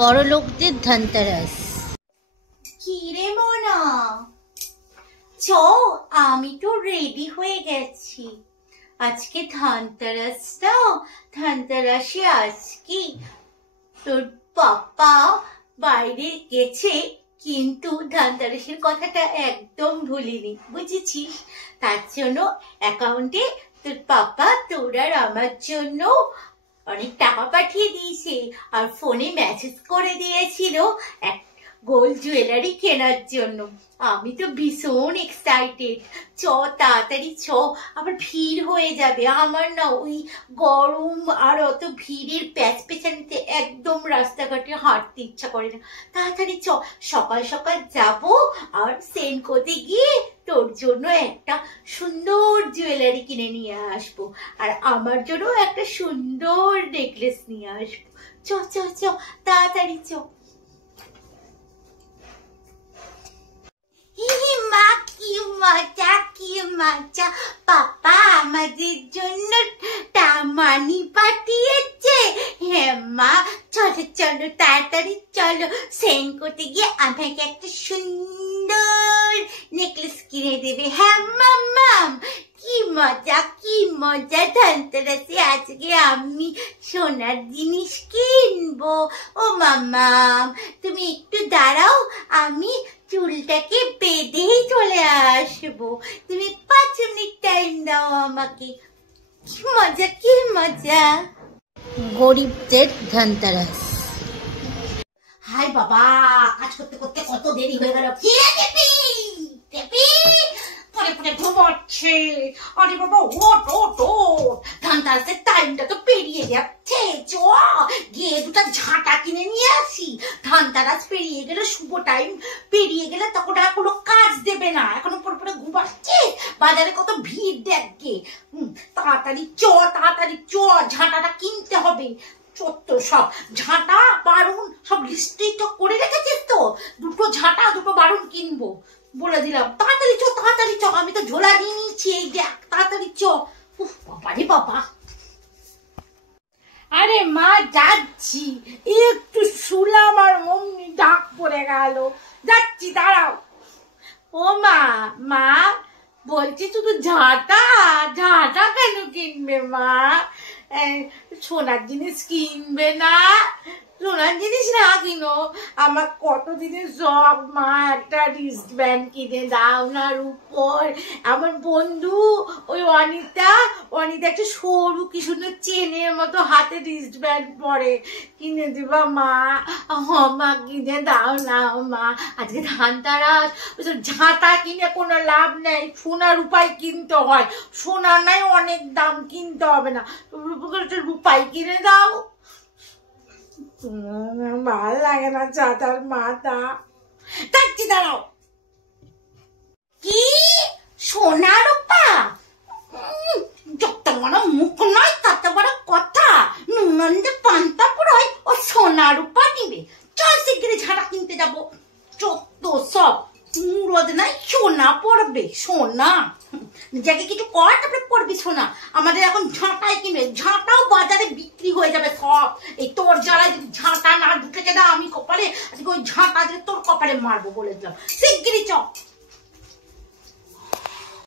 বড় লোকদের ধনতেরাস। কি রে মোনা, চ আমি তো রেডি হয়ে গেছি। আজকে ধনতেরাসটা, ধনতেরাসে আজকে তোর পাপা বাইরে গেছে, কিন্তু ধনতেরাসের কথাটা একদম ভুলিনি, বুঝেছিস? তার জন্য অ্যাকাউন্টে তোর পাপা তোর আর আমার জন্য অনেক টাকা পাঠিয়ে দিয়েছে, আর ফোনে মেসেজ করে দিয়েছিল এক গোল্ড জুয়েলারি কেনার জন্য। আমি তো ভীষণ এক্সাইটেড। চ তাড়াতাড়ি চ, আবার ভিড় হয়ে যাবে। আমার না ওই গরম আর অত ভিড়ের পেছানিতে একদম রাস্তাঘাটে হাঁটতে ইচ্ছা করে না। তাড়াতাড়ি চ, সকাল সকাল যাব, আর সেনকোতে গিয়ে তোর জন্য একটা সুন্দর জুয়েলারি কিনে নিয়ে আসবো, আর আমার জন্য একটা সুন্দর নেকলেস নিয়ে আসবো। চ চ চ, তাড়াতাড়ি চ। মা কি মজা, কি মজা! পাপা আমাদের জন্য মানি পাঠিয়েছে। হ্যাঁ মা, চলো চলো তাড়াতাড়ি চলো, সেনকোতে গিয়ে আমাকে একটা সুন্দর নেকলেস কিনে দেবে। হ্যাঁ মাম্মাম, কি মজা, কি মজা! ধনতেরাসে আজকে আমি সোনার জিনিস কিনবো। ও মাম্মাম, তুমি একটু দাঁড়াও, আমি চুলটাকে বেঁধেই চলে আসবো। তুমি 5 মিনিট টাইম দাও আমাকে। কি মজা, কি মজা! গরিবদের ধনতেরাস। হাই বাবা, কাজ করতে করতে কত দেরি হয়ে গেল। কি রে টেপি, টেপি পরে পরে ঘুমাচ্ছে। আরে বাবা ওট ওট ওট, ধনতেরাসের টাইমটা তো পেরিয়ে যাচ্ছে। চ গিয়ে দুটো ঝাঁটা কিনে নিয়ে আসি। ধনতেরাস পেরিয়ে গেলে, শুভ টাইম পেরিয়ে গেলে তখন আর কোনো কাজ দেবে না। এখনো পরে পরে ঘুমাচ্ছে, বাজারে কত ভিড় দেখে। তাড়াতাড়ি চ, তাড়াতাড়ি চ, ঝাঁটাটা কিনতে হবে। চত্ব সব ঝাঁটা বারুন সব লিস্টে তো করে রেখেছিস তো? দুটো ঝাঁটা দুটো বারুন কিনবো বলে দিলাম। তাড়াতাড়ি চ, তাড়াতাড়ি চ, আমি তো ঝোলা নিয়ে নিচ্ছি, এই দেখ, তাড়াতাড়ি চ। বাবা রে বাবা! আরে মা যাচ্ছি, একটু শুলাম আর অমনি ডাক পড়ে গেল। যাচ্ছি, দাঁড়াও। ও মা, মা বলছি শুধু ঝাঁটা, ঝাঁটা কেন কিনবে মা? সোনার জিনিস কিনবে না? সোনার জিনিস না কিনো, আমার কতদিনের শখ মা, একটা রিস্ট ব্যান্ড কিনে দাও না রূপোর। আমার বন্ধু ওই অনিতা একটা সরু কি সুন্দর চেনের মতো হাতে রিস্ট ব্যান্ড পরে, কিনে দিবা মা? মা কিনে দাও না মা। আজকে ধনতেরাস, ওইসব ঝাঁটা কিনে কোনো লাভ নেই, সোনার রূপাই কিনতে হয়। সোনা নাই অনেক দাম, কিনতে হবে না, রূপাই কিনে দাও। ভাল লাগে না চাটার মাথা। যাচ্ছি, দাঁড়াও। কি সোনা রূপা? যত বড় মুখ নয় তত বড় কথা। নুনন্দে পান্তা পুরোয় ও সোনা রূপা নিবে। চল শিগগিরি ঝাঁটা কিনতে যাবো। চত্ব সব মুরদ নাই, সোনা পড়বে, সোনা। নিজেকে কিছু কর, তারপরে পড়বি সোনা। আমাদের এখন ঝাঁটাই কিনবে, ঝাঁটাও বাজারে বিক্রি হয়ে যাবে সব। এই তোর জ্বালায় যদি ঝাঁটা না ঢুকেছে না আমি কপালে, আজকে ওই ঝাঁটা দিয়ে তোর কপালে মারবো বলে দিলাম। শিগগিরি চ।